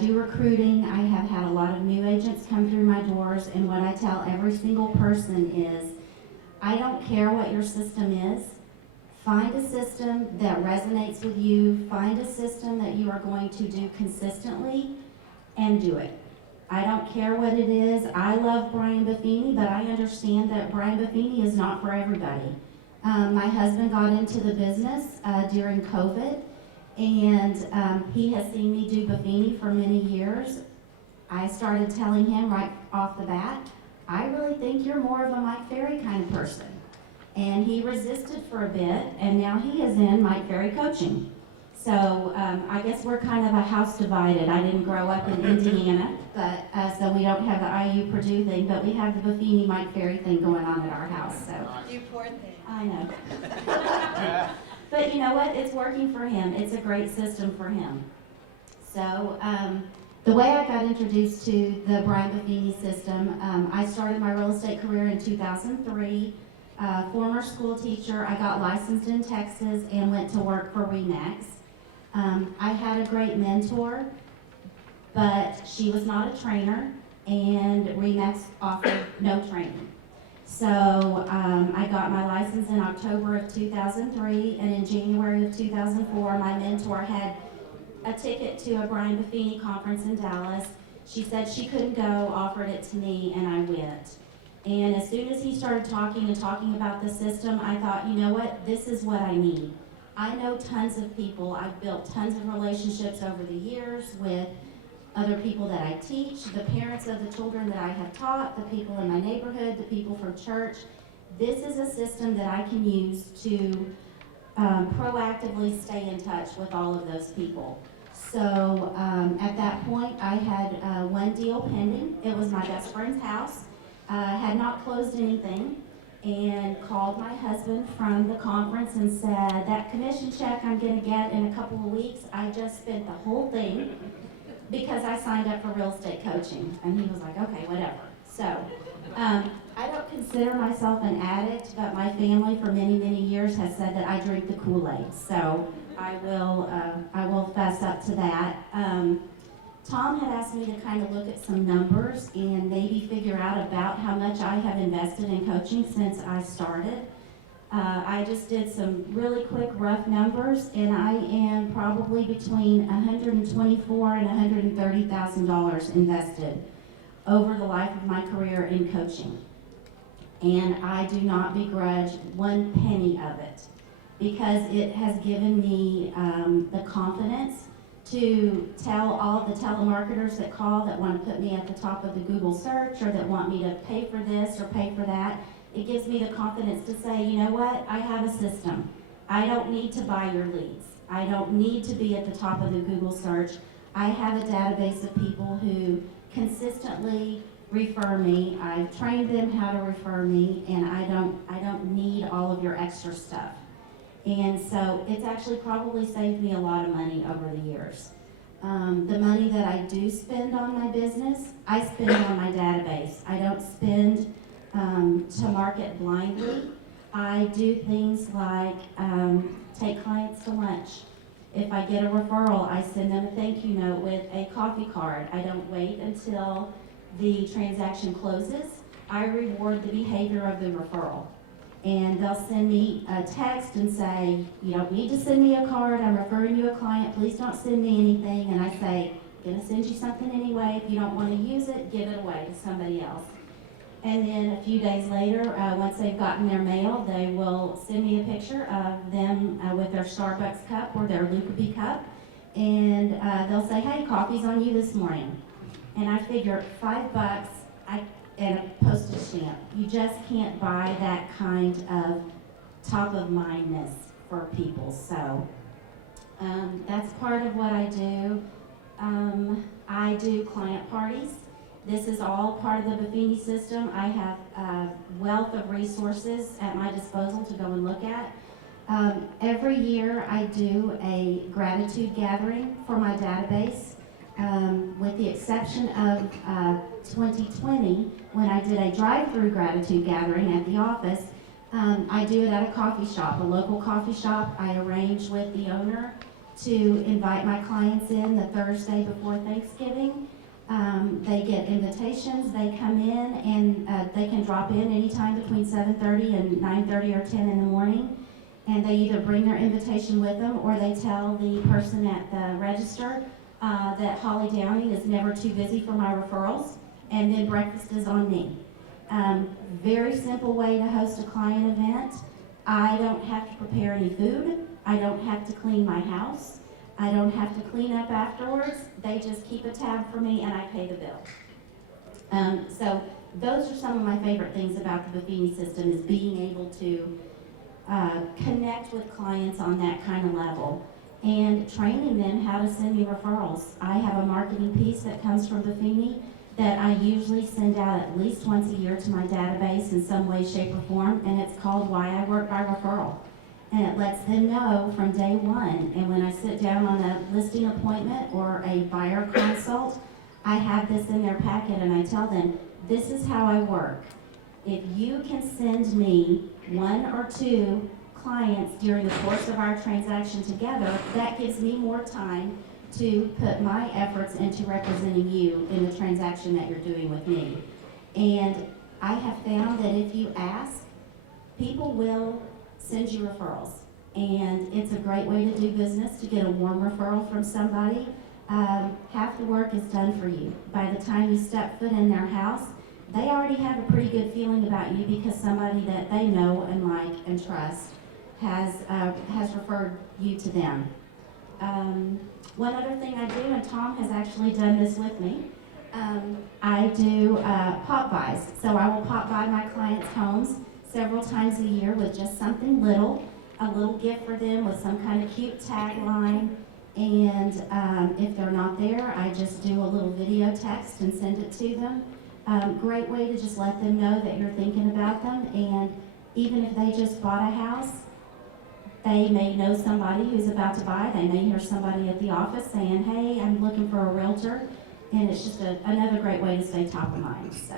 do recruiting. I have had a lot of new agents come through my doors, and what I tell every single person is, I don't care what your system is. Find a system that resonates with you. Find a system that you are going to do consistently, and do it. I don't care what it is. I love Brian Buffini, but I understand that Brian Buffini is not for everybody. My husband got into the business during COVID, and he has seen me do Buffini for many years. I started telling him right off the bat, I really think you're more of a Mike Ferry kind of person. And he resisted for a bit, and now he is in Mike Ferry coaching. So I guess we're kind of a house divided. I didn't grow up in Indiana, but so we don't have the IU Purdue thing, but we have the Buffini Mike Ferry thing going on at our house. So You poor thing. I know. But you know what? It's working for him. It's a great system for him. So the way I got introduced to the Brian Buffini system, I started my real estate career in 2003. Former school teacher, I got licensed in Texas and went to work for RE/MAX. I had a great mentor, but she was not a trainer, and RE/MAX offered no training. So I got my license in October of 2003, and in January of 2004, my mentor had a ticket to a Brian Buffini conference in Dallas. She said she couldn't go, offered it to me, and I went. And as soon as he started talking about the system, I thought, you know what, this is what I need. I know tons of people. I've built tons of relationships over the years with other people that I teach, the parents of the children that I have taught, the people in my neighborhood, the people from church. This is a system that I can use to proactively stay in touch with all of those people. So at that point, I had one deal pending. It was my best friend's house. Had not closed anything, and called my husband from the conference and said, that commission check I'm going to get in a couple of weeks, I just spent the whole thing because I signed up for real estate coaching. And he was like, okay, whatever. So I don't consider myself an addict, but my family for many, many years has said that I drink the Kool-Aid. So I will fess up to that. Tom had asked me to kind of look at some numbers and maybe figure out about how much I have invested in coaching since I started. I just did some really quick rough numbers, and I am probably between $124,000 and $130,000 invested over the life of my career in coaching. And I do not begrudge one penny of it, because it has given me the confidence to tell all the telemarketers that call that want to put me at the top of the Google search, or that want me to pay for this or pay for that. It gives me the confidence to say, you know what, I have a system. I don't need to buy your leads. I don't need to be at the top of the Google search. I have a database of people who consistently refer me. I've trained them how to refer me, and I don't need all of your extra stuff. And so it's actually probably saved me a lot of money over the years. The money that I do spend on my business, I spend on my database. I don't spend to market blindly. I do things like take clients to lunch. If I get a referral, I send them a thank you note with a coffee card. I don't wait until the transaction closes. I reward the behavior of the referral. And they'll send me a text and say, you don't need to send me a card, I'm referring you a client, please don't send me anything. And I say, I'm gonna send you something anyway. If you don't want to use it, give it away to somebody else. And then a few days later, once they've gotten their mail, they will send me a picture of them with their Starbucks cup or their Lucopy cup. And they'll say, hey, coffee's on you this morning. And I figure $5 and a postage stamp. You just can't buy that kind of top of mindness for people. So that's part of what I do. I do client parties. This is all part of the Buffini system. I have a wealth of resources at my disposal to go and look at. Every year I do a gratitude gathering for my database, with the exception of 2020, when I did a drive-through gratitude gathering at the office. I do it at a coffee shop, a local coffee shop. I arrange with the owner to invite my clients in the Thursday before Thanksgiving. They get invitations, they come in, and they can drop in anytime between 7:30 and 9:30 or 10 in the morning. And they either bring their invitation with them, or they tell the person at the register that Holly Downey is never too busy for my referrals, and then breakfast is on me. Very simple way to host a client event. I don't have to prepare any food. I don't have to clean my house. I don't have to clean up afterwards. They just keep a tab for me and I pay the bill. So those are some of my favorite things about the Buffini system, is being able to connect with clients on that kind of level and training them how to send me referrals. I have a marketing piece that comes from Buffini that I usually send out at least once a year to my database in some way, shape, or form, and it's called Why I Work by Referral. And it lets them know from day one. And when I sit down on a listing appointment or a buyer consult, I have this in their packet and I tell them, this is how I work. If you can send me 1 or 2 clients during the course of our transaction together, that gives me more time to put my efforts into representing you in the transaction that you're doing with me. And I have found that if you ask, people will send you referrals. And it's a great way to do business, to get a warm referral from somebody. Half the work is done for you. By the time you step foot in their house, they already have a pretty good feeling about you because somebody that they know and like and trust has referred you to them. One other thing I do, and Tom has actually done this with me, I do pop bys. So I will pop by my clients' homes several times a year with just something little, a little gift for them with some kind of cute tagline. And if they're not there, I just do a little video text and send it to them. Great way to just let them know that you're thinking about them. And even if they just bought a house, they may know somebody who's about to buy. They may hear somebody at the office saying, hey, I'm looking for a realtor. And it's just another great way to stay top of mind. So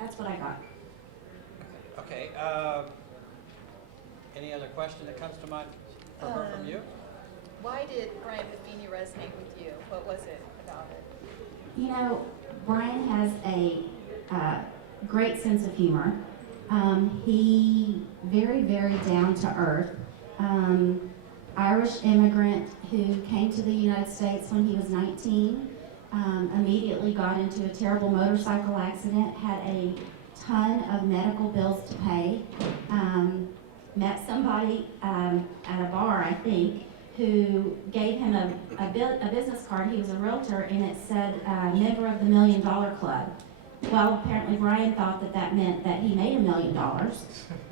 that's what I got. Okay. Any other question that comes to mind for her from you? Why did Brian Buffini resonate with you? What was it about it? You know, Brian has a great sense of humor. He very, very down to earth. Irish immigrant who came to the United States when he was 19, immediately got into a terrible motorcycle accident, had a ton of medical bills to pay, met somebody at a bar, I think, who gave him a business card. He was a realtor, and it said member of the $1 Million Club. Well, apparently Brian thought that that meant that he made $1 million.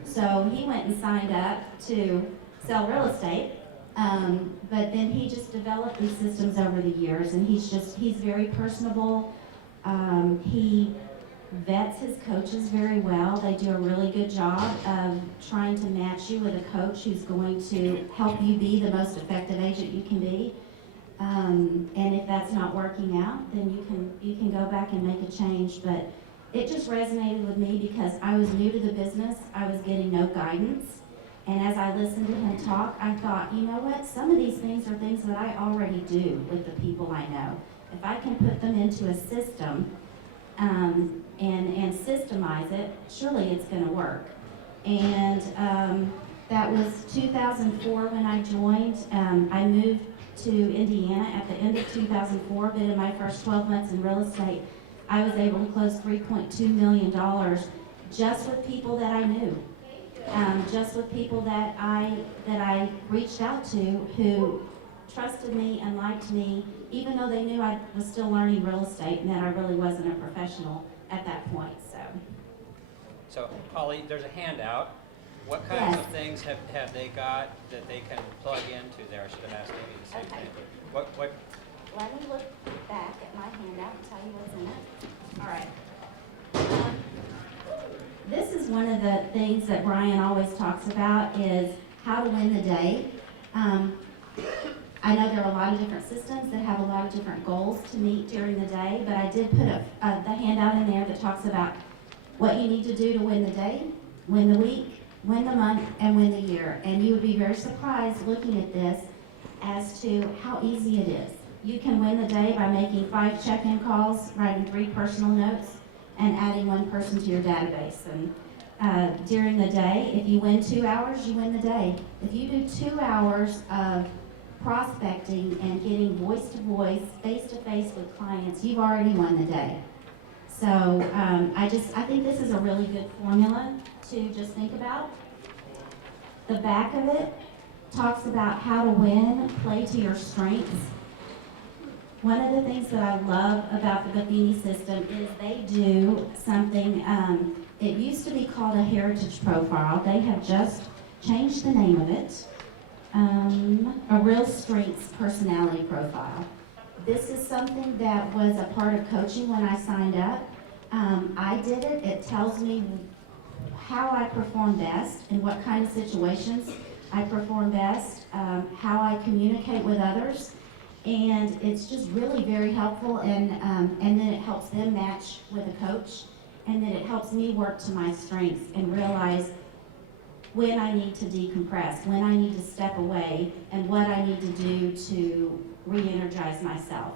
So he went and signed up to sell real estate. But then he just developed these systems over the years, and he's very personable. He vets his coaches very well. They do a really good job of trying to match you with a coach who's going to help you be the most effective agent you can be. And if that's not working out, then you can go back and make a change. But it just resonated with me because I was new to the business. I was getting no guidance. And as I listened to him talk, I thought, you know what? Some of these things are things that I already do with the people I know. If I can put them into a system, and systemize it, surely it's going to work. And that was 2004 when I joined. I moved to Indiana at the end of 2004, but in my first 12 months in real estate, I was able to close $3.2 million just with people that I knew, just with people that I reached out to who trusted me and liked me, even though they knew I was still learning real estate and that I really wasn't a professional at that point. So Holly, there's a handout. What kinds of things have they got that they can plug into there? I should have asked Amy the same thing. What? Let me look back at my handout and tell you what's in it. All right. This is one of the things that Brian always talks about, is how to win the day. I know there are a lot of different systems that have a lot of different goals to meet during the day, but I did put the handout in there that talks about what you need to do to win the day, win the week, win the month, and win the year. And you would be very surprised looking at this as to how easy it is. You can win the day by making 5 check-in calls, writing 3 personal notes, and adding 1 person to your database. And during the day, if you win 2 hours, you win the day. If you do 2 hours of prospecting and getting voice-to-voice, face-to-face with clients, you've already won the day. So I think this is a really good formula to just think about. The back of it talks about how to win, play to your strengths. One of the things that I love about the Buffini system is they do something, it used to be called a heritage profile. They have just changed the name of it, a real strengths personality profile. This is something that was a part of coaching when I signed up. I did it. It tells me how I perform best, in what kind of situations I perform best, how I communicate with others, and it's just really very helpful, and then it helps them match with a coach, and then it helps me work to my strengths and realize when I need to decompress, when I need to step away, and what I need to do to re-energize myself.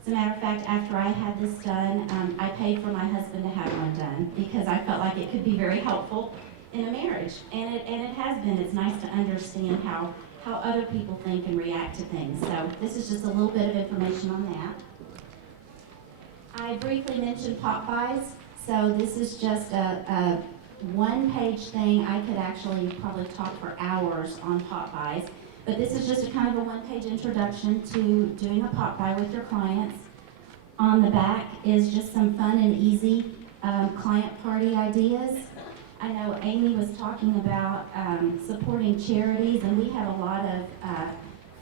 As a matter of fact, after I had this done, I paid for my husband to have one done because I felt like it could be very helpful in a marriage, and it has been. It's nice to understand how other people think and react to things. So this is just a little bit of information on that. I briefly mentioned pop buys. So this is just a one-page thing. I could actually probably talk for hours on pop buys, but this is just a kind of a one-page introduction to doing a pop buy with your clients. On the back is just some fun and easy client party ideas. I know Amy was talking about supporting charities, and we have a lot of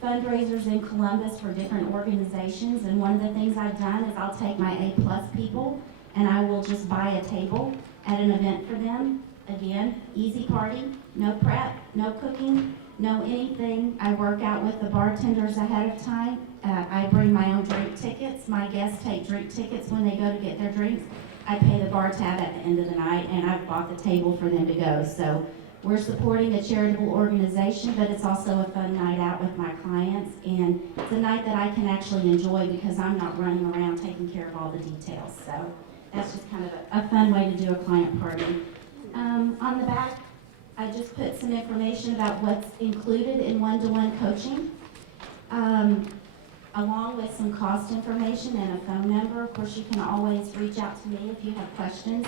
fundraisers in Columbus for different organizations, and one of the things I've done is I'll take my A+ people and I will just buy a table at an event for them. Again, easy party, no prep, no cooking, no anything. I work out with the bartenders ahead of time. I bring my own drink tickets. My guests take drink tickets when they go to get their drinks. I pay the bar tab at the end of the night, and I've bought the table for them to go. So we're supporting a charitable organization, but it's also a fun night out with my clients, and it's a night that I can actually enjoy because I'm not running around taking care of all the details. So that's just kind of a fun way to do a client party. On the back, I just put some information about what's included in one-to-one coaching, along with some cost information and a phone number. Of course, you can always reach out to me if you have questions.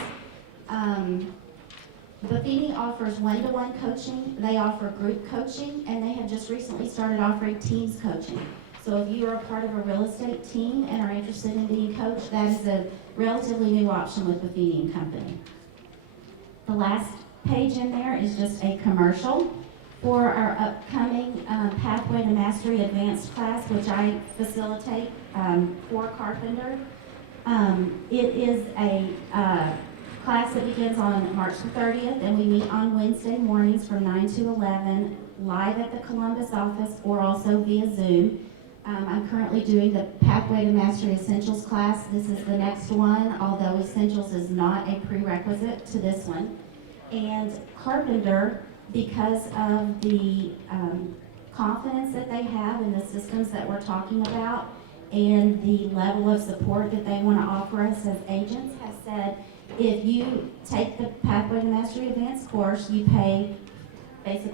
Buffini offers one-to-one coaching, they offer group coaching, and they have just recently started offering teams coaching. So if you are a part of a real estate team and are interested in being coached, that is a relatively new option with Buffini and Company. The last page in there is just a commercial for our upcoming Pathway to Mastery Advanced class, which I facilitate for Carpenter. It is a class that begins on March the 30th, and we meet on Wednesday mornings from 9 to 11, live at the Columbus office or also via Zoom. I'm currently doing the Pathway to Mastery Essentials class. This is the next one, although Essentials is not a prerequisite to this one. And Carpenter, because of the confidence that they have in the systems that we're talking about and the level of support that they want to offer us as agents, has said, if you take the Pathway to Mastery Advanced course, you pay basically